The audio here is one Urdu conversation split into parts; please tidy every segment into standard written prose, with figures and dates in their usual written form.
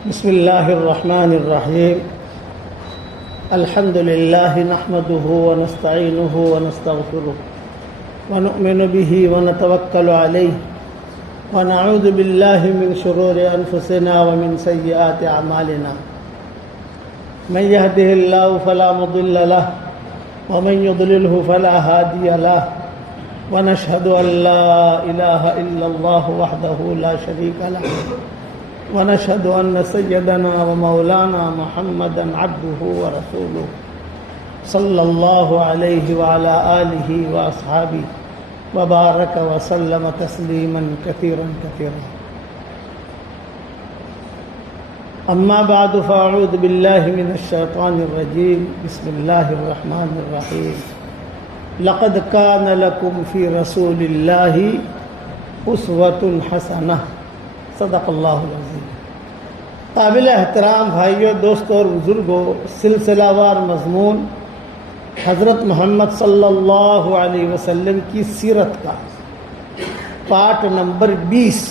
بسم الله الرحمن الرحيم. الحمد لله نحمده ونستعينه ونستغفره ونؤمن به ونتوكل عليه ونعوذ بالله من شرور أنفسنا ومن سيئات أعمالنا. من يهده الله فلا مضل له ومن يضلله فلا هادي له ونشهد أن لا إله إلا الله وحده لا شريك له ونشهد أن سيدنا ومولانا محمدا عبده ورسوله صلى الله عليه وعلى آله وأصحابه وبارك وسلم تسليما كثيرا كثيرا. أما بعد فأعوذ بالله من الشيطان الرجيم. بسم الله الرحمن الرحيم. لقد كان لكم في رسول الله أسوة حسنة. صدق اللہ العظیم. قابل احترام بھائیوں، دوستوں اور بزرگوں، سلسلہ وار مضمون حضرت محمد صلی اللہ علیہ وسلم کی سیرت کا پارٹ نمبر 20.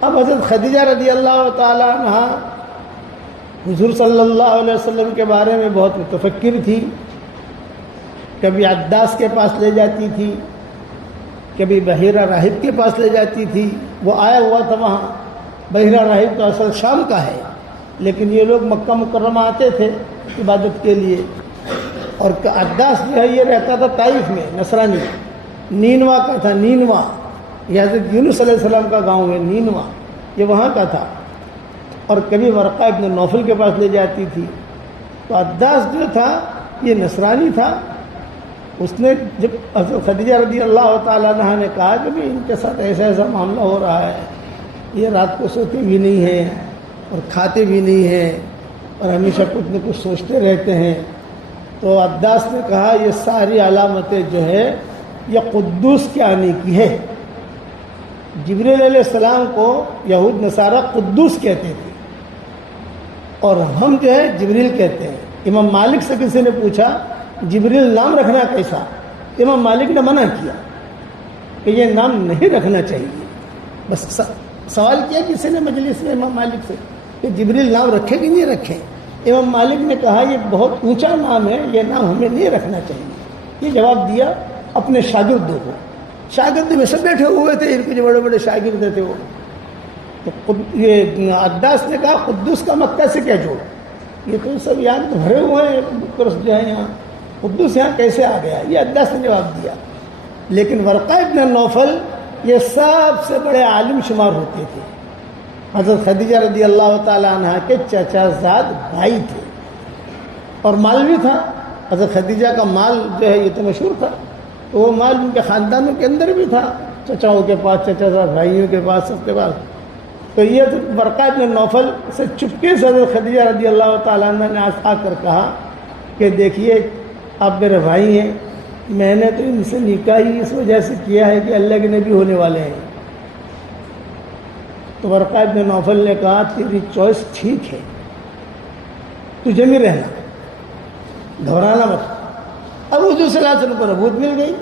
اب حضرت خدیجہ رضی اللہ تعالیٰ عنہ حضور صلی اللہ علیہ وسلم کے بارے میں بہت متفکر تھی. کبھی عداس کے پاس لے جاتی تھی، کبھی بحیرہ راہب کے پاس لے جاتی تھی. وہ آیا ہوا تھا وہاں. بحیرہ راہب تو اصل شام کا ہے، لیکن یہ لوگ مکہ مکرمہ آتے تھے عبادت کے لیے. اور عداس جو ہے یہ رہتا تھا طائف میں، نصرانی. نینوا کا تھا. نینوا یہ حضرت یونس علیہ السلام کا گاؤں ہے. نینوا یہ وہاں کا تھا. اور کبھی ورقہ ابن نوفل کے پاس لے جاتی تھی. تو عداس جو تھا یہ نصرانی تھا. اس نے جب حضرت خدیجہ رضی اللہ تعالیٰ عنہ نے کہا کہ ان کے ساتھ ایسا ایسا معاملہ ہو رہا ہے، یہ رات کو سوتے بھی نہیں ہیں اور کھاتے بھی نہیں ہیں اور ہمیشہ کچھ نہ کچھ سوچتے رہتے ہیں، تو عداس نے کہا یہ ساری علامتیں جو ہے یہ قدوس کے آنے کی ہے. جبریل علیہ السلام کو یہود نصارہ قدوس کہتے تھے اور ہم جو ہے جبریل کہتے ہیں. امام مالک سے کسی نے پوچھا جبریل نام رکھنا کیسا؟ امام مالک نے منع کیا کہ یہ نام نہیں رکھنا چاہیے. بس سوال کیا کسی نے مجلس میں امام مالک سے کہ جبریل نام رکھے کہ نہیں رکھیں؟ امام مالک نے کہا یہ بہت اونچا نام ہے، یہ نام ہمیں نہیں رکھنا چاہیے. یہ جواب دیا اپنے شاگردوں کو. شاگرد میں سب بیٹھے ہوئے تھے، ان کے جو بڑے بڑے شاگرد تھے وہ. تو یہ عداس نے کہا قدوس کا مکہ سے کیا جوڑا؟ یہ تو سب یہاں تو بھرے ہوئے ہیں جو ہے یہاں، قدوس یہاں کیسے آ گیا؟ یہ عداس نے جواب دیا. لیکن ورقہ ابن نوفل یہ سب سے بڑے عالم شمار ہوتے تھے. حضرت خدیجہ رضی اللہ تعالیٰ عنہ کے چچا زاد بھائی تھے اور مال بھی تھا. حضرت خدیجہ کا مال جو ہے یہ تو مشہور تھا، تو وہ مال ان کے خاندانوں کے اندر بھی تھا، چچاؤں کے پاس، چچا زاد بھائیوں کے پاس، سب کے پاس. تو یہ ورقہ ابن نوفل سے چپکے سے حضرت خدیجہ رضی اللہ تعالیٰ عنہ نے آ کر کہا کہ دیکھیے آپ میرے بھائی ہیں، میں نے تو ان سے نکاح ہی اس وجہ سے کیا ہے کہ اللہ کے نبی ہونے والے ہیں. تو ورقہ ابن نوفل نے کہا تیری چوائس ٹھیک ہے، تو جمی رہنا، گھبرانا مت. اب حضور صلی اللہ علیہ وسلم کو نبوت مل گئی.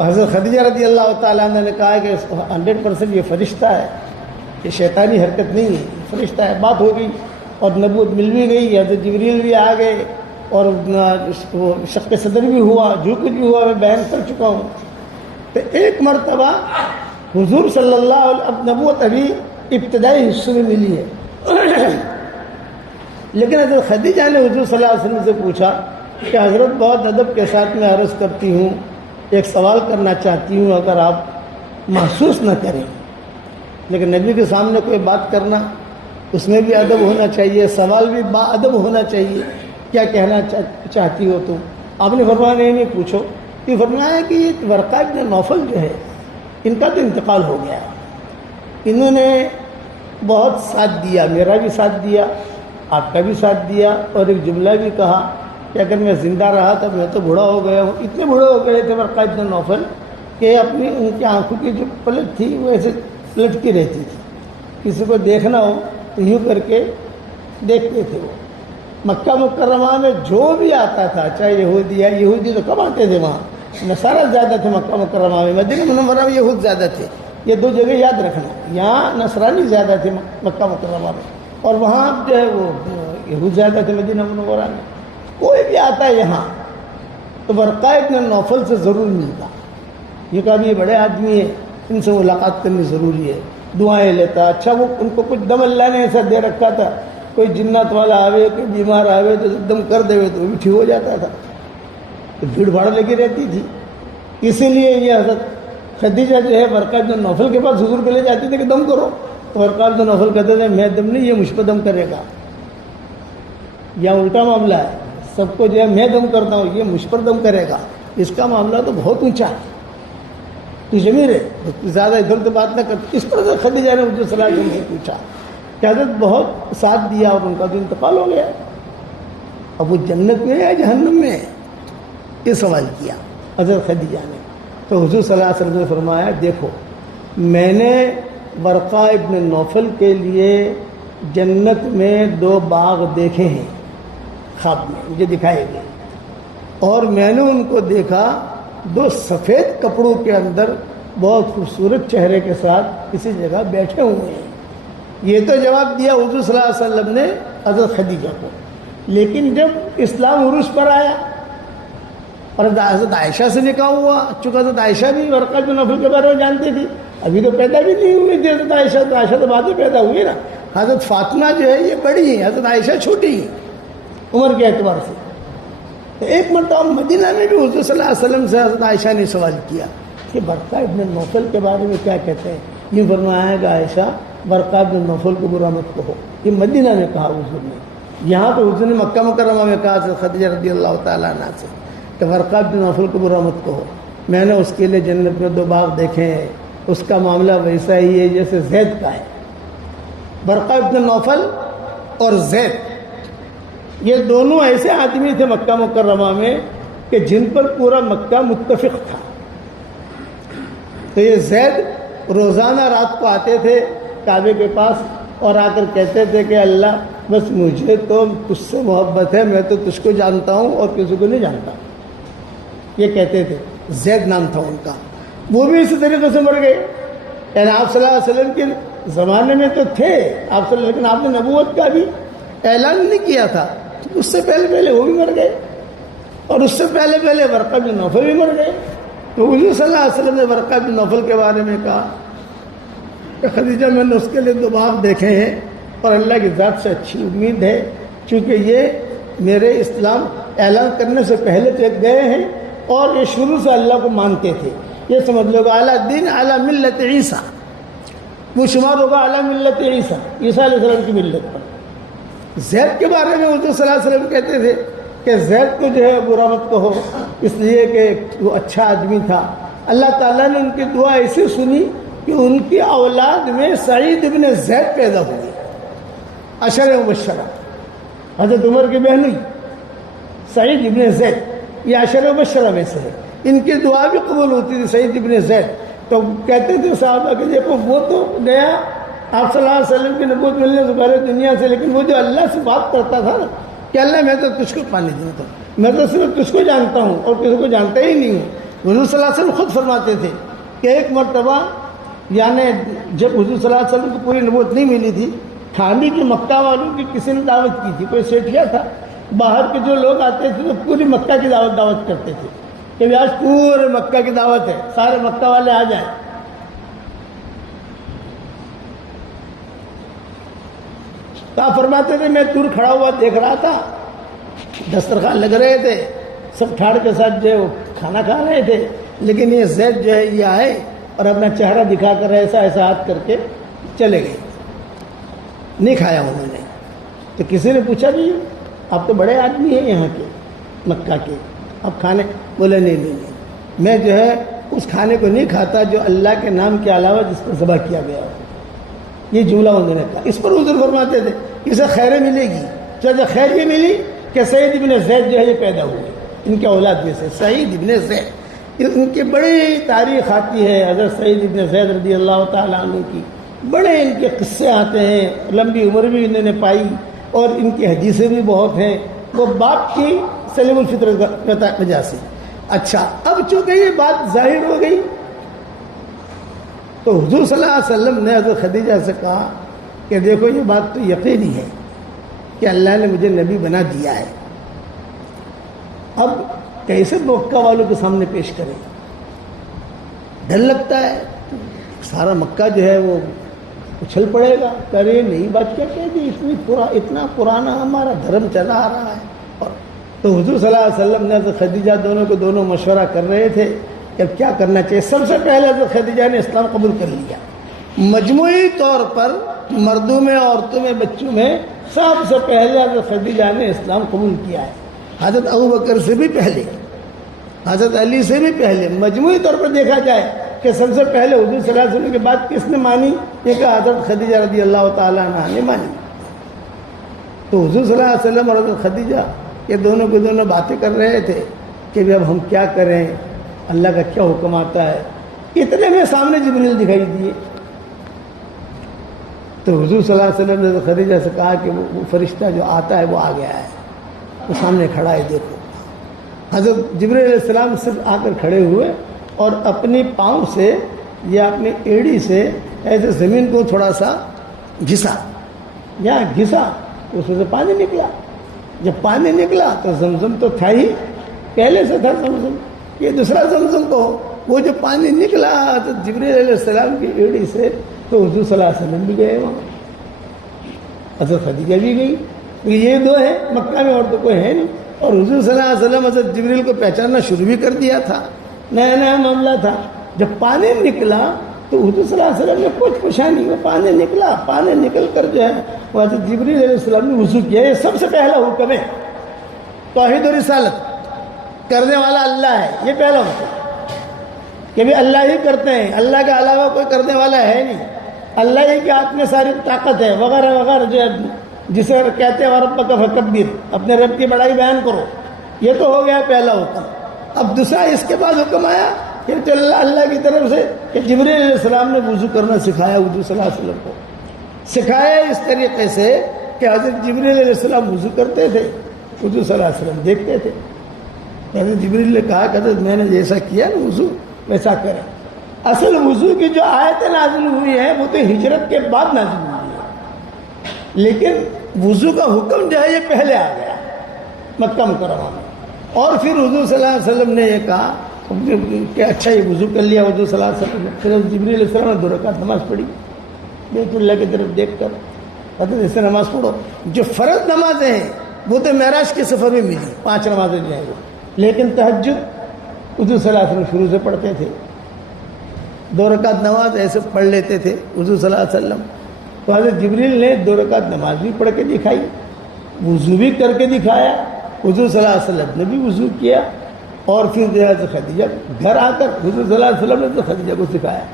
حضرت خدیجہ رضی اللہ تعالیٰ عنہ نے کہا کہ 100% یہ فرشتہ ہے، یہ شیطانی حرکت نہیں ہے، فرشتہ ہے. بات ہو گئی اور نبوت مل بھی گئی. حضرت جبریل بھی آ گئے اور شق صدر بھی ہوا، جو کچھ بھی ہوا میں بیان کر چکا ہوں. تو ایک مرتبہ حضور صلی اللہ علیہ وسلم نبوت ابھی ابتدائی حصے میں ملی ہے، لیکن حضرت خدیجہ نے حضور صلی اللہ علیہ وسلم سے پوچھا کہ حضرت بہت ادب کے ساتھ میں عرض کرتی ہوں، ایک سوال کرنا چاہتی ہوں، اگر آپ محسوس نہ کریں. لیکن نبی کے سامنے کوئی بات کرنا اس میں بھی ادب ہونا چاہیے، سوال بھی با ادب ہونا چاہیے. کیا کہنا چاہتی ہو تم؟ آپ نے فرمایا نہیں پوچھو. یہ فرمایا کہ یہ ورقہ ابن نوفل جو ہے ان کا تو انتقال ہو گیا. انہوں نے بہت ساتھ دیا، میرا بھی ساتھ دیا، آپ کا بھی ساتھ دیا، اور ایک جملہ بھی کہا کہ اگر میں زندہ رہا تب میں تو بوڑھا ہو گیا ہوں. اتنے بوڑھے ہو گئے تھے ورقہ ابن نوفل کہ اپنی ان کی آنکھوں کی جو پلٹ تھی وہ ایسے لٹکی رہتی تھی. کسی کو دیکھنا ہو تو یوں کر کے دیکھتے تھے. وہ مکہ مکرمہ میں جو بھی آتا تھا، چاہے یہودی تو کم آتے تھے وہاں، نصارہ زیادہ تھے مکہ مکرمہ میں. مدینہ منورہ میں یہود زیادہ تھے، یہ دو جگہ یاد رکھنا، یہاں نصرانی زیادہ تھے مکہ مکرمہ میں، اور وہاں جو ہے وہ یہود زیادہ تھے مدینہ منورہ میں۔ کوئی بھی آتا ہے یہاں تو ورقہ ابن نوفل سے ضرور ملتا، یہ کہا یہ بڑے آدمی ہیں، ان سے ملاقات کرنی ضروری ہے، دعائیں لیتا۔ اچھا وہ ان کو کچھ دم اللہ نے ایسا دے رکھا تھا، کوئی جنات والا آوے، کوئی بیمار آوے تو دم کر دے تو وہ بھی ٹھیک ہو جاتا تھا، تو بھیڑ بھاڑ لگی رہتی تھی۔ اسی لیے یہ حضرت خدیجہ جو ہے ورقہ بن نوفل کے پاس حضور کو لے جاتی تھی کہ دم کرو، تو ورقہ بن نوفل کہتے تھے میں دم نہیں، یہ مجھ پہ دم کرے گا، یا الٹا معاملہ ہے، سب کو جو ہے میں دم کرتا ہوں، یہ مجھ پر دم کرے گا، اس کا معاملہ تو بہت اونچا ہے، تو ضمیر ہے زیادہ ادھر تو بات نہ کر۔ اس پر خدیجہ نے مجھے صلی اللہ علیہ وسلم سے پوچھا کہ حضرت بہت ساتھ دیا اور ان کا تو انتقال ہو گیا، اب وہ جنت میں ہے جہنم میں ہے، یہ سوال کیا حضرت خدیجہ نے۔ تو حضور صلی اللہ علیہ وسلم نے فرمایا دیکھو میں نے ورقہ ابن نوفل کے لیے جنت میں 2 باغ دیکھے ہیں، خواب میں مجھے دکھائے گئے، اور میں نے ان کو دیکھا 2 سفید کپڑوں کے اندر بہت خوبصورت چہرے کے ساتھ کسی جگہ بیٹھے ہوئے ہیں۔ یہ تو جواب دیا حضور صلی اللہ علیہ وسلم نے حضرت خدیجہ کو، لیکن جب اسلام عروج پر آیا اور حضرت عائشہ سے نکاح ہوا، چونکہ حضرت عائشہ بھی ورقہ بن نوفل کے بارے میں جانتی تھی، ابھی تو پیدا بھی نہیں ہوئی تھی حضرت عائشہ، تو عائشہ تو بعد میں پیدا ہوئی نا۔ حضرت فاطمہ جو ہے یہ بڑی ہیں، حضرت عائشہ چھوٹی ہیں عمر کے اعتبار سے۔ تو ایک مرتبہ مدینہ میں بھی حضور صلی اللہ علیہ وسلم سے حضرت عائشہ نے سوال کیا کہ ورقہ ابن نوفل کے بارے میں کیا کہتے ہیں؟ یہ فرمایا ہے کہ عائشہ ورقہ ابن نوفل کو برا مت کہو، یہ مدینہ میں کہا حضور نے۔ یہاں تو حضور نے مکہ مکرمہ میں کہا حضرت خدیجہ رضی اللہ تعالیٰ عنہ سے کہ ورقہ ابن نوفل کو برا مت کہو، میں نے اس کے لیے جنت میں 2 باغ دیکھے ہیں، اس کا معاملہ ویسا ہی ہے جیسے زید کا ہے۔ ورقہ ابن نوفل اور زید یہ دونوں ایسے آدمی تھے مکہ مکرمہ میں کہ جن پر پورا مکہ متفق تھا۔ تو یہ زید روزانہ رات کو آتے تھے کعبے کے پاس اور آ کر کہتے تھے کہ اللہ بس مجھے تو تجھ سے محبت ہے، میں تو تجھ کو جانتا ہوں اور کسی کو نہیں جانتا، یہ کہتے تھے۔ زید نام تھا ان کا۔ وہ بھی اسی طریقے سے مر گئے، یعنی آپ صلی اللہ علیہ وسلم کے زمانے میں تو تھے آپ صلی اللہ، لیکن آپ نے نبوت کا بھی اعلان نہیں کیا تھا، اس سے پہلے پہلے وہ بھی مر گئے، اور اس سے پہلے پہلے ورقہ بن نوفل بھی مر گئے۔ تو حضور صلی اللہ علیہ وسلم نے ورقہ بن نوفل کے بارے میں کہا کہ خدیجہ میں نے اس کے لیے 2 باغ دیکھے ہیں، اور اللہ کی ذات سے اچھی امید ہے، چونکہ یہ میرے اسلام اعلان کرنے سے پہلے تک گئے ہیں اور یہ شروع سے اللہ کو مانتے تھے۔ یہ سمجھ لو گا اعلیٰ دین اعلیٰ ملت عیسیٰ، وہ شمار ہوگا اعلیٰ ملت عیسیٰ، عیسیٰ علیہ السلام کی ملت پر۔ زید کے بارے میں حضور صلی اللہ علیہ وسلم کہتے تھے کہ زید کو جو ہے برا مت کہو، اس لیے کہ وہ اچھا آدمی تھا۔ اللہ تعالیٰ نے ان کی دعا ایسی سنی کہ ان کی اولاد میں سعید ابن زید پیدا ہوئی، عشر مبشرہ، حضرت عمر کی بہن سعید ابن زید، یہ عشر مبشرہ میں سے ہے۔ ان کی دعا بھی قبول ہوتی تھی سعید ابن زید۔ تو کہتے تھے صحابہ کہ دیکھو وہ تو گیا آپ صلی اللہ علیہ وسلم کی نبوت ملنے سے پہلے دنیا سے، لیکن وہ جو اللہ سے بات کرتا تھا نا کہ اللہ میں تو تجھ کو پانی دیتا ہوں، میں تو صرف تجھ کو جانتا ہوں اور کسی کو جانتا ہی نہیں ہوں۔ حضور صلی اللہ علیہ وسلم خود فرماتے تھے کہ ایک مرتبہ یعنی جب حضور صلی اللہ علیہ وسلم کو پوری نبوت نہیں ملی تھی، کھانے کی مکہ والوں کی کسی نے دعوت کی تھی، کوئی سیٹھیا تھا، باہر کے جو لوگ آتے تھے تو پوری مکہ کی دعوت کرتے تھے کہ آج پورے مکہ کی دعوت ہے، سارے مکہ والے آ جائیں۔ تو آپ فرماتے تھے میں دور کھڑا ہوا دیکھ رہا تھا، دسترخوان لگ رہے تھے، سب ٹھاڑ کے ساتھ جو کھانا کھا رہے تھے، لیکن یہ زید جو ہے یہ آئے اور اپنا چہرہ دکھا کر ایسا ایسا ہاتھ کر کے چلے گئے، نہیں کھایا انہوں نے۔ تو کسی نے پوچھا بھی آپ تو بڑے آدمی ہیں یہاں کے مکہ کے، اب کھانے؟ بولے نہیں، میں جو ہے اس کھانے کو نہیں کھاتا جو اللہ کے نام کے علاوہ جس پر ذبح کیا گیا ہو۔ یہ جملہ انہوں نے کہا۔ اس پر حضور فرماتے تھے اسے خیر ملے گی، چاہے خیر یہ ملی کہ سعید ابن زید جو ہے یہ پیدا ہوئے ان کے اولاد میں سے، سعید ابن زید، ان کی بڑی تاریخ آتی ہے حضرت سعید ابن زید رضی اللہ تعالیٰ عنہ کی، بڑے ان کے قصے آتے ہیں، لمبی عمر بھی انہوں نے پائی اور ان کی حدیثیں بھی بہت ہیں، وہ باپ کی سلیم الفطر وجہ سے۔ اچھا اب چونکہ یہ بات ظاہر ہو گئی تو حضور صلی اللہ علیہ وسلم نے حضرت خدیجہ سے کہا کہ دیکھو یہ بات تو یقینی ہے کہ اللہ نے مجھے نبی بنا دیا ہے، اب کیسے مکہ والوں کے سامنے پیش کریں؟ ڈر لگتا ہے، سارا مکہ جو ہے وہ اچھل پڑے گا، کرے نہیں بات کیا کہہ دی، اتنا پرانا ہمارا دھرم چلا آ رہا ہے۔ اور تو حضور صلی اللہ علیہ وسلم نے حضرت خدیجہ دونوں مشورہ کر رہے تھے کہ اب کیا کرنا چاہیے۔ سب سے پہلے حضرت خدیجہ نے اسلام قبول کر لیا، مجموعی طور پر مردوں میں، عورتوں میں، بچوں میں سب سے پہلے حضرت خدیجہ نے اسلام قبول کیا ہے، حضرت ابوبکر سے بھی پہلے، حضرت علی سے بھی پہلے۔ مجموعی طور پر دیکھا جائے کہ سب سے پہلے حضور صلی اللہ علیہ وسلم کے بعد کس نے مانی؟ یہ کہ حضرت خدیجہ رضی اللہ تعالیٰ عنہ نے مانی۔ تو حضور صلی اللہ علیہ وسلم اور حضرت خدیجہ یہ دونوں کے دونوں باتیں کر رہے تھے کہ اب ہم کیا کریں، اللہ کا کیا حکم آتا ہے۔ اتنے میں سامنے جبریل دکھائی دیے، تو حضور صلی اللہ علیہ وسلم نے حضرت خدیجہ سے کہا کہ وہ فرشتہ جو آتا ہے وہ آ گیا ہے، وہ سامنے کھڑا ہے، دیکھو۔ حضرت جبریل علیہ السلام صرف آ کر کھڑے ہوئے اور اپنی پاؤں سے یا اپنی ایڑی سے ایسے زمین کو تھوڑا سا گھسا، اس میں سے پانی نکلا۔ جب پانی نکلا تو زمزم تو تھا ہی، پہلے سے تھا زمزم، یہ دوسرا زمزم کو وہ جو پانی نکلا تو جبریل علیہ السلام کی ایڑی سے، تو حضور صلی اللہ علیہ وسلم بھی گئے وہاں، حضرت خدیجہ بھی گئی، یہ دو ہیں مکہ میں، اور تو کوئی ہے نہیں۔ اور حضور صلی اللہ علیہ وسلم حضرت جبریل کو پہچاننا شروع بھی کر دیا تھا، نیا نیا معاملہ تھا۔ جب پانی نکلا تو حضور صلی اللہ علیہ وسلم نے کچھ پوچھا نہیں، وہ پانی نکلا، پانی نکل کر جو ہے وہ حضرت جبریل علیہ السلام نے وضو کیا۔ یہ سب سے پہلا حکم ہے، توحید و رسالت، کرنے والا اللہ ہے، یہ پہلا حکم کہ بھی اللہ ہی کرتے ہیں، اللہ کے علاوہ کوئی کرنے والا ہے نہیں، اللہ ہی کے ہاتھ میں ساری طاقت ہے، وغیرہ وغیرہ جو ہے جسے کہتے ہیں رب کا فکبر، اپنے رب کی بڑائی بیان کرو۔ یہ تو ہو گیا پہلا حکم۔ اب دوسرا اس کے بعد حکم آیا کہ اللہ کی طرف سے کہ جبریل علیہ السلام نے وضو کرنا سکھایا، حضور صلی اللہ علیہ وسلم کو سکھایا اس طریقے سے کہ حضرت جبریل علیہ السلام وضو کرتے تھے، حضور صلی اللہ علیہ وسلم دیکھتے تھے۔ حضرت جبریل نے کہا کہ حضرت میں نے جیسا کیا نا وضو ویسا کریں۔ اصل وضو کی جو آیتیں نازل ہوئی ہیں وہ تو ہجرت کے بعد نازل ہوئی ہے، لیکن وضو کا حکم جو ہے یہ پہلے آ گیا مکہ مکرمہ میں۔ اور پھر حضور صلی اللہ علیہ وسلم نے یہ کہا کہ اچھا یہ وضو کر لیا حضور صلی اللہ علیہ وسلم نے، پھر جبریل علیہ السلام نے 2 رکعت نماز پڑھی بیت اللہ کی طرف دیکھ کر، حضرت اس سے نماز پڑھو۔ جو فرض نمازیں ہیں وہ تو معراج کے سفر میں ملی، 5 نمازیں جو ہیں وہ، لیکن تہجد حضور صلی اللہ علیہ وسلم شروع سے پڑھتے تھے، 2 رکعت نماز ایسے پڑھ لیتے تھے حضور صلی اللہ علیہ وسلم۔ تو حضرت جبریل نے 2 رکعت نماز بھی پڑھ کے دکھائی، وضو بھی کر کے دکھایا، حضور صلی اللہ علیہ وسلم نے بھی وضو کیا۔ اور پھر حضرت خدیجہ گھر آ کر حضور صلی اللہ علیہ وسلم نے تو خدیجہ کو سکھایا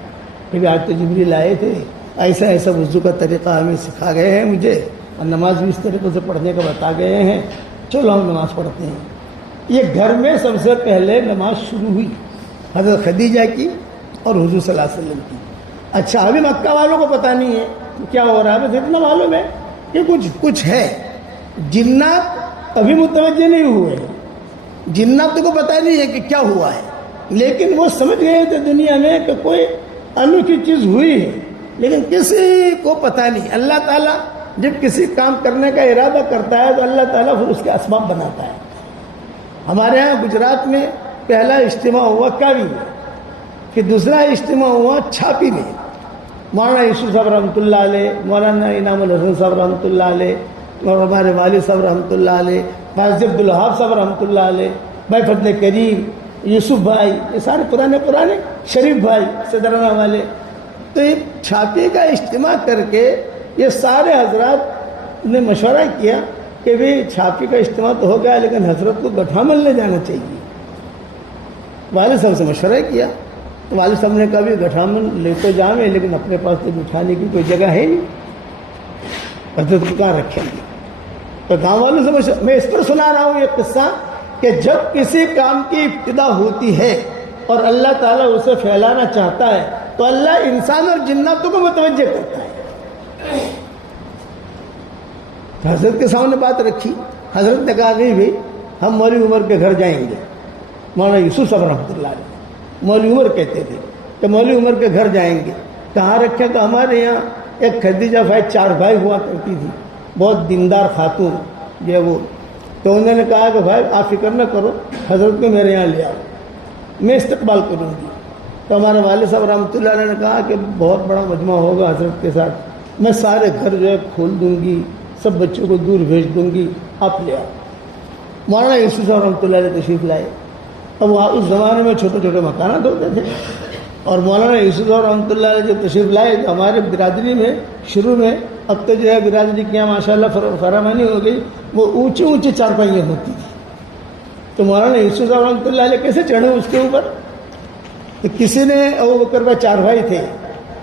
کہ آج تو جبریل آئے تھے، ایسا ایسا وضو کا طریقہ ہمیں سکھا گئے ہیں مجھے، اور نماز بھی اس طریقے سے پڑھنے کا بتا گئے ہیں، چلو ہم نماز پڑھتے ہیں۔ یہ گھر میں سب سے پہلے نماز شروع ہوئی حضرت خدیجہ کی اور حضور صلی اللہ علیہ وسلم کی۔ اچھا ابھی مکہ والوں کو پتہ نہیں ہے کیا ہو رہا ہے، بس اتنا معلوم ہے کہ کچھ ہے۔ جنات ابھی متوجہ نہیں ہوئے، جنات کو پتہ نہیں ہے کہ کیا ہوا ہے، لیکن وہ سمجھ گئے تھے دنیا میں کہ کوئی انوکھی چیز ہوئی ہے، لیکن کسی کو پتہ نہیں۔ اللہ تعالیٰ جب کسی کام کرنے کا ارادہ کرتا ہے تو اللہ تعالیٰ پھر اس کے اسباب بناتا ہے۔ ہمارے ہاں گجرات میں پہلا اجتماع ہوا کاوی میں، کہ دوسرا اجتماع ہوا چھاپی میں، مولانا یوسف صاحب رحمۃ اللہ علیہ، مولانا انعام الحسن صاحب رحمۃ اللہ علیہ، اور ہمارے والد صاحب رحمۃ اللہ علیہ، قاضی عبدالوہاب صاحب رحمۃ اللہ علیہ، بھائی فضل کریم، یوسف بھائی، یہ سارے پرانے شریف بھائی صدرانہ والے۔ تو یہ چھاپی کا اجتماع کر کے یہ سارے حضرات نے مشورہ کیا کہ بھئی چھاپی کا اجتماع تو ہو گیا لیکن حضرت کو گٹھا ملنے جانا چاہیے۔ والد صاحب سے مشورہ کیا تو والد صاحب نے کہا بھی گٹھا مل لے تو جائیں لیکن اپنے پاس تو بٹھانے کی کوئی جگہ ہے نہیں، حضرت کو کہاں رکھیں گے؟ تو گاؤں والوں سے میں اس پر سنا رہا ہوں یہ قصہ کہ جب کسی کام کی ابتدا ہوتی ہے اور اللہ تعالیٰ اسے پھیلانا چاہتا ہے تو اللہ انسان اور جناتوں کو متوجہ کرتا ہے۔ حضرت کے سامنے بات رکھی، حضرت نے کہا نہیں بھائی ہم مولوی عمر کے گھر جائیں گے، مولانا یوسف صاحب رحمۃ اللہ علیہ مولوی عمر کہتے تھے کہ مولوی عمر کے گھر جائیں گے، کہاں رکھیں؟ تو ہمارے یہاں ایک خدیجہ بھائی 4 بھائی ہوا کرتی تھی، بہت دیندار خاتون یہ وہ. تو انہوں نے کہا کہ بھائی آپ فکر نہ کرو، حضرت کو میرے یہاں لے آؤ، میں استقبال کروں گی. تو ہمارے والد صاحب رحمۃ اللہ علیہ نے کہا کہ بہت بڑا مجمع ہوگا حضرت کے ساتھ، میں سارے گھر جو ہے کھول دوں گی، سب بچوں کو دور بھیج دوں گی، آپ لے آؤ. مولانا یوسف صاحب رحمۃ اللہ علیہ تشریف لائے. اب وہاں اس زمانے میں چھوٹے چھوٹے مکانات ہوتے تھے، اور مولانا یوسف صاحب رحمۃ اللہ علیہ جب تشریف لائے تو ہمارے برادری میں شروع میں، اب تو جو ہے برادری کے یہاں ماشاء اللہ فراوانی ہو گئی، وہ اونچے اونچے چارپائیاں ہوتی تھی. تو مولانا یوسف صاحب رحمۃ اللہ علیہ کیسے چڑھے اس کے اوپر؟ تو کسی نے، ابو بکر بھائی 4 بھائی تھے،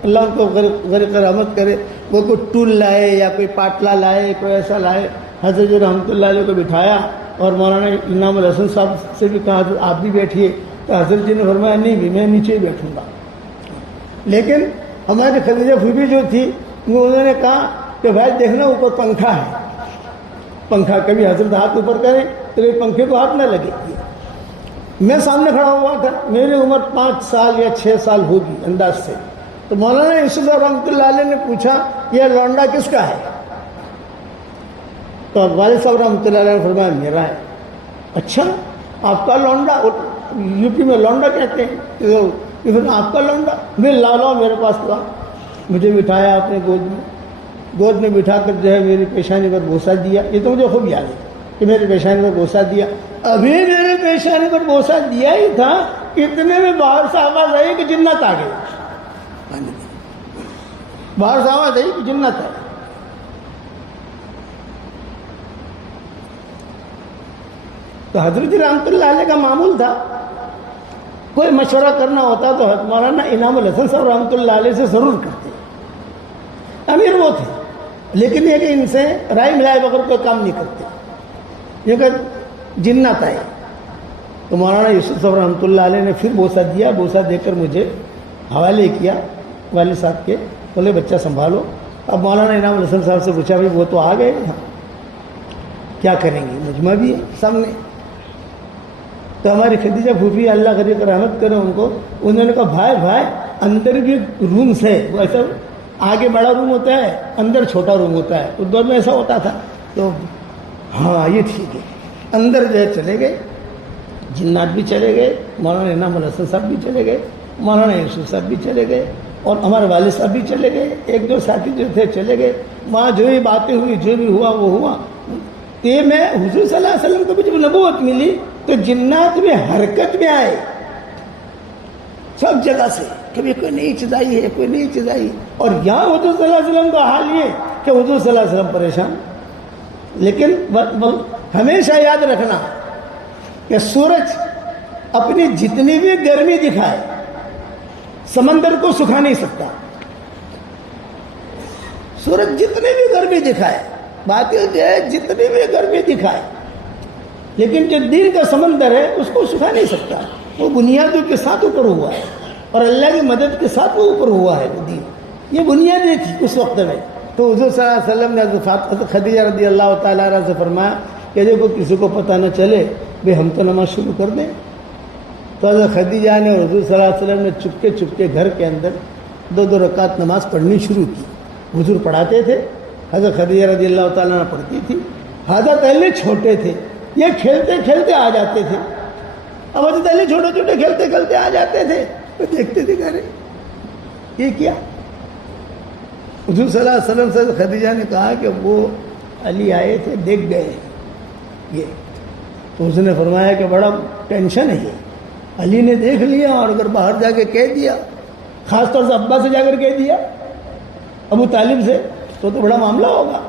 اللہ ان کو غرق رحمت کرے، وہ کوئی ٹول لائے یا کوئی پاٹلا لائے، کوئی ایسا لائے، حضرت جی رحمۃ اللہ علیہ کو بٹھایا، اور مولانا انعام الحسن صاحب سے بھی کہا حضرت آپ بھی بیٹھیے. تو حضرت جی نے فرمایا نہیں بھی میں نیچے ہی بیٹھوں گا. لیکن ہماری خدیجہ پھوپھی جو تھی وہ انہوں نے کہا کہ بھائی دیکھنا اوپر پنکھا ہے، پنکھا کبھی حضرت ہاتھ اوپر کریں تو پنکھے کو ہاتھ نہ لگے. میں سامنے کھڑا ہوا تھا، میری عمر 5 سال یا 6 سال ہوگی انداز سے. تو مولانا یوسف رحمۃ اللہ علیہ نے پوچھا یہ لونڈا کس کا ہے؟ تو والد صاحب رحمۃ اللہ علیہ نے فرمایا میرا ہے. اچھا آپ کا لونڈا؟ یو پی میں لونڈا کہتے ہیں. آپ کا لونڈا؟ میں لاؤ میرے پاس تھا. مجھے بٹھایا اپنے گود میں بٹھا کر جو ہے میری پیشانی پر بوسہ دیا. یہ تو مجھے خوب یاد ہے کہ میری پیشانی پر بوسہ دیا. ابھی میرے پیشانی پر بوسہ دیا ہی تھا، اتنے میں باہر سے آواز آئی کہ جنت آ گئی. باہر سے آواز آئی کہ جنت آ گئی. تو حضرت رحمۃ اللہ علیہ کا معمول تھا، کوئی مشورہ کرنا ہوتا تو مولانا انعام الحسن صاحب رحمۃ اللہ علیہ سے ضرور کرتے. امیر وہ تھے، لیکن یہ کہ ان سے رائے ملائے بغیر کوئی کام نہیں کرتے. یہ کہ جنت آئے. تو مولانا یوسف صاحب رحمۃ اللہ علیہ نے پھر بوسہ دیا. بوسہ دے کر مجھے حوالے کیا والد صاحب کے، بولے بچہ سنبھالو. اب مولانا انعام الحسن صاحب سے پوچھا بھائی وہ تو آ گئے، کیا کریں گے؟ مجمع بھی ہے سامنے. تو ہماری خدیجہ پھوپھی اللہ غریب رحمت کرے ان کو، انہوں نے کہا بھائی اندر بھی رومس ہے، وہ ایسا آگے بڑا روم ہوتا ہے، اندر چھوٹا روم ہوتا ہے، اس دور میں ایسا ہوتا تھا. تو ہاں یہ ٹھیک ہے. اندر جو ہے چلے گئے، جنات بھی چلے گئے، مولانا انعام الحسن صاحب بھی چلے گئے، مولانا یوسف صاحب بھی چلے گئے، اور ہمارے والد صاحب بھی چلے گئے. 1-2 ساتھی جو تھے چلے گئے. وہاں جو بھی باتیں ہوئی، جو بھی ہوا وہ ہوا. یہ میں حضور صلی اللہ علیہ وسلم کو جب نبوت ملی تو جنات میں حرکت میں آئے سب جگہ سے، کبھی کوئی نئی چیز آئی ہے، کوئی نئی چیز آئی. اور یہاں حضور صلی اللہ علیہ وسلم کا حال یہ کہ حضور صلی اللہ علیہ وسلم پریشان. لیکن ہمیشہ یاد رکھنا کہ سورج اپنی جتنی بھی گرمی دکھائے سمندر کو سکھا نہیں سکتا. سورج جتنی بھی گرمی دکھائے، بات یہ ہے جتنی بھی گرمی دکھائے، لیکن جو دین کا سمندر ہے اس کو سکھا نہیں سکتا. وہ بنیادوں کے ساتھ اوپر ہوا ہے، اور اللہ کی مدد کے ساتھ وہ اوپر ہوا ہے. وہ دین یہ بنیادیں تھی اس وقت میں. تو حضور صلی اللہ علیہ وسلم نے حضرت خدیجہ رضی اللہ تعالیٰ عنہ سے فرمایا کہ دیکھو کسی کو پتہ نہ چلے بھائی ہم تو نماز شروع کر دیں. تو حضرت خدیجہ نے اور حضور صلی اللہ علیہ وسلم نے چپکے چپکے گھر کے اندر 2 رکعت نماز پڑھنی شروع کی. حضور پڑھاتے تھے، حضرت خدیجہ رضی اللہ تعالیٰ عنہ پڑھتی تھی. حضرت علی چھوٹے تھے، یہ کھیلتے کھیلتے آ جاتے تھے. اب حضرت علی چھوٹے چھوٹے کھیلتے کھیلتے آ جاتے تھے تو دیکھتے تھے گھر یہ کیا. حضور صلی اللہ علیہ وسلم سے خدیجہ نے کہا کہ وہ علی آئے تھے، دیکھ گئے یہ. تو اس نے فرمایا کہ بڑا ٹینشن ہے یہ، علی نے دیکھ لیا اور اگر باہر جا کے کہہ دیا، خاص طور سے ابا سے جا کر کہہ دیا، ابو طالب سے، تو بڑا معاملہ ہوگا.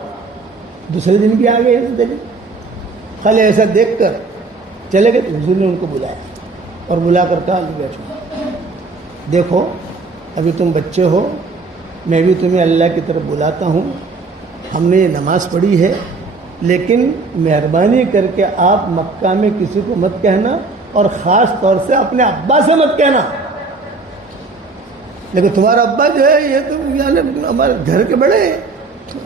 دوسرے دن بھی آ گئے. خالی ایسا دیکھ کر چلے گئے. تو حضور نے ان کو بلایا اور بلا کر کہا علی بیٹھو، دیکھو ابھی تم بچے ہو، میں بھی تمہیں اللہ کی طرف بلاتا ہوں. ہم نے یہ نماز پڑھی ہے، لیکن مہربانی کر کے آپ مکہ میں کسی کو مت کہنا، اور خاص طور سے اپنے ابا سے مت کہنا. لیکن تمہارا ابا جو ہے یہ تو یعنی ہمارے گھر کے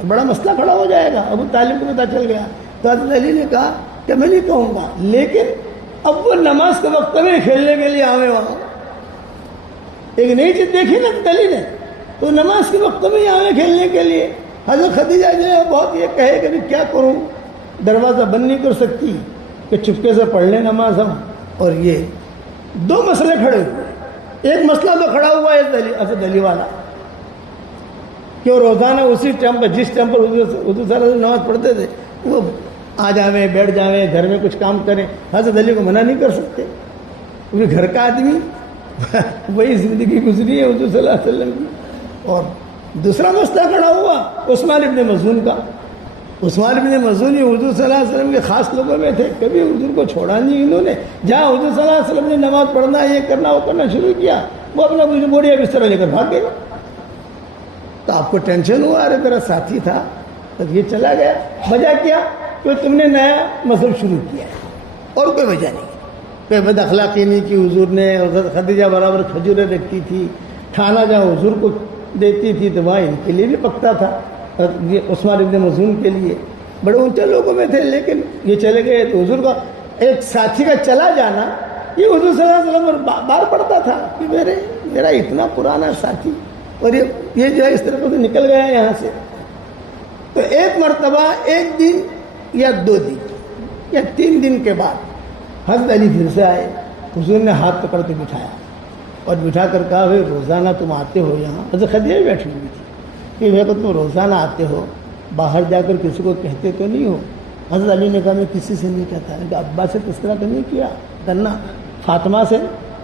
بڑا مسئلہ کھڑا ہو جائے گا. ابو طالب کو پتہ چل گیا. تو حضرت علی نے کہا کہ میں نہیں کہوں گا، لیکن اب وہ نماز کے وقت میں کھیلنے کے لیے آوے وہاں. ایک نئی چیز دیکھی نا علی نے تو نماز کے وقت میں آئے کھیلنے کے لیے. حضرت خدیجہ جو ہے بہت یہ کہے کہ کیا کروں, دروازہ بند نہیں کر سکتی کہ چپکے سے پڑھ لیں نماز ہم. اور یہ دو مسئلے کھڑے ہوئے. ایک مسئلہ تو کھڑا ہوا ہے اسد علی والا کہ وہ روزانہ اسی ٹائم پر جس ٹائم پر حضور صلی اللہ علیہ وسلم نماز پڑھتے تھے وہ آ جاویں, بیٹھ جاویں, گھر میں کچھ کام کریں. حضرت علی کو منع نہیں کر سکتے کیونکہ گھر کا آدمی وہی زندگی گزری ہے حضور صلی اللہ علیہ وسلم کی. اور دوسرا مسئلہ کھڑا ہوا عثمان ابن مظعون کا. عثمان ابن مظعون یہ حضور صلی اللہ علیہ وسلم کے خاص لوگوں میں تھے, کبھی حضور کو چھوڑا نہیں انہوں نے. جہاں حضور صلی اللہ علیہ وسلم نے نماز پڑھنا, یہ کرنا, وہ کرنا شروع کیا, وہ اپنا بوڑھیا بستر لے کر بھاگ گئے. تو آپ کو ٹینشن ہوا, ارے میرا ساتھی تھا تو یہ چلا گیا. وجہ کیا کہ تم نے نیا مذہب شروع کیا ہے, اور کوئی وجہ نہیں. کوئی بد اخلاقی نہیں کی حضور نے. حضرت خدیجہ برابر کھجوریں رکھتی تھی, کھانا جہاں حضور کو دیتی تھی تو وہاں ان کے لیے بھی پکتا تھا, عثمان ابن مظعون کے لیے. بڑے اونچے لوگوں میں تھے, لیکن یہ چلے گئے تو حضور کا ایک ساتھی کا چلا جانا یہ حضور صلی اللہ علیہ وسلم پر بار پڑتا تھا کہ میرا اتنا پرانا ساتھی اور یہ جو ہے اس طرح سے نکل گیا ہے یہاں سے. تو ایک مرتبہ ایک دن یا 2 دن یا 3 دن کے بعد حضرت علی پھر سے آئے. حضور نے ہاتھ پکڑ کے بٹھایا اور بٹھا کر کہا بھائی روزانہ تم آتے ہو یہاں. حضرت خدیجہ بیٹھی ہوئی تھی کہ بھائی تم روزانہ آتے ہو, باہر جا کر کسی کو کہتے تو نہیں ہو؟ حضرت علی نے کہا میں کسی سے نہیں کہتا. کہ ابا سے تذکرہ تو نہیں کیا کرنا, فاطمہ سے,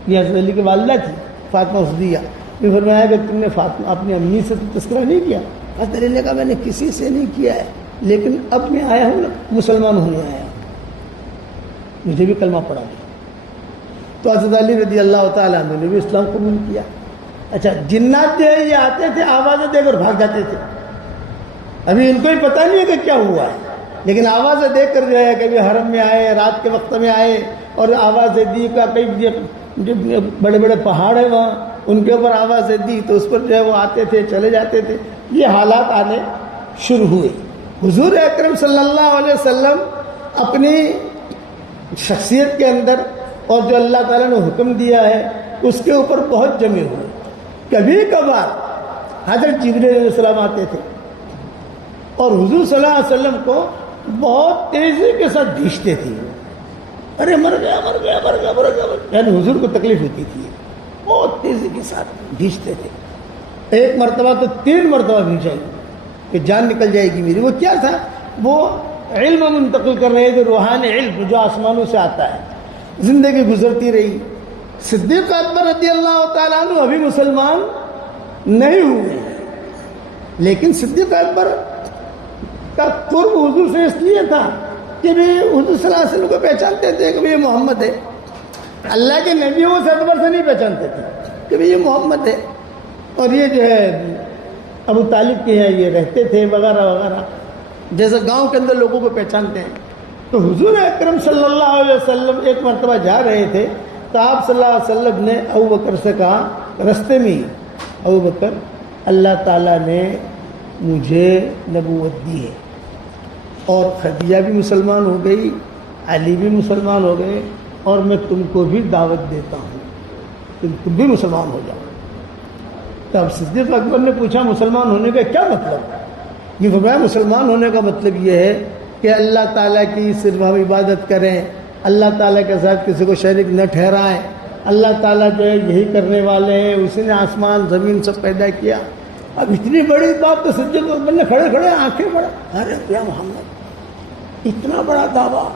یہ حضرت علی کی والدہ تھی فاطمہ عثدیہ. پھر فرمایا کہ تم نے فاطمہ اپنی امی سے تو تذکرہ نہیں کیا؟ حضرت علی نے کہا میں نے کسی سے نہیں کیا ہے, لیکن اب میں آیا ہوں نا, مسلمان ہونے آیا ہوں, مجھے بھی کلمہ پڑھا دیا. تو حضرت علی رضی اللہ تعالیٰ عنہ نے بھی اسلام قبول کیا. اچھا, جنات جو ہے یہ آتے تھے, آوازیں دے کر بھاگ جاتے تھے. ابھی ان کو ہی پتہ نہیں ہے کہ کیا ہوا ہے, لیکن آوازیں دیکھ کر جو ہے کبھی حرم میں آئے, رات کے وقت میں آئے اور آوازیں دی. کا کئی جو بڑے بڑے پہاڑ ہیں وہاں ان کے اوپر آوازیں دی تو اس پر جو ہے وہ آتے تھے, چلے جاتے تھے. یہ حالات آنے شروع ہوئے. حضور اکرم صلی اللہ علیہ وسلم اپنی شخصیت کے اندر اور جو اللہ تعالیٰ نے حکم دیا ہے اس کے اوپر بہت جمے ہوئے. کبھی کبھار حضرت جبرائیل علیہ السلام آتے تھے اور حضور صلی اللہ علیہ وسلم کو بہت تیزی کے ساتھ بھیجتے تھے. ارے مر گیا مر گیا مر گیا مر گیا, یعنی حضور کو تکلیف ہوتی تھی, بہت تیزی کے ساتھ بھیجتے تھے. ایک مرتبہ تو 3 مرتبہ بھیجا کہ جان نکل جائے گی میری. وہ کیا تھا, وہ علم منتقل کر رہے تھے, روحانی علم جو آسمانوں سے آتا ہے. زندگی گزرتی رہی. صدیق اکبر رضی اللہ تعالیٰ عنہ ابھی مسلمان نہیں ہوئے, لیکن صدیق اکبر کا قرب حضور سے اس لیے تھا کہ بھی حضور صلی اللہ علیہ وسلم کو پہچانتے تھے کہ یہ محمد ہے. اللہ کے نبی وہ اکبر سے نہیں پہچانتے تھے کہ یہ محمد ہے. اور یہ جو ہے ابو طالب کے ہیں, یہ رہتے تھے وغیرہ وغیرہ, جیسے گاؤں کے اندر لوگوں کو پہچانتے ہیں. تو حضور اکرم صلی اللہ علیہ وسلم ایک مرتبہ جا رہے تھے تو آپ صلی اللہ علیہ وسلم نے ابو بکر سے کہا رستے میں, ابو بکر اللہ تعالیٰ نے مجھے نبوت دی ہے اور خدیجہ بھی مسلمان ہو گئی, علی بھی مسلمان ہو گئے, اور میں تم کو بھی دعوت دیتا ہوں تم بھی مسلمان ہو جاؤ. تب صدیق اکبر نے پوچھا مسلمان ہونے کا کیا مطلب؟ یہ فرمایا مسلمان ہونے کا مطلب یہ ہے کہ اللہ تعالیٰ کی صرف ہم عبادت کریں, اللہ تعالیٰ کے ساتھ کسی کو شریک نہ ٹھہرائیں. اللہ تعالیٰ جو ہے یہی کرنے والے ہیں, اسی نے آسمان زمین سب پیدا کیا. اب اتنی بڑی بات تو صدیق اکبر نے کھڑے کھڑے آنکھیں بڑا, ارے یا محمد اتنا بڑا دعویٰ.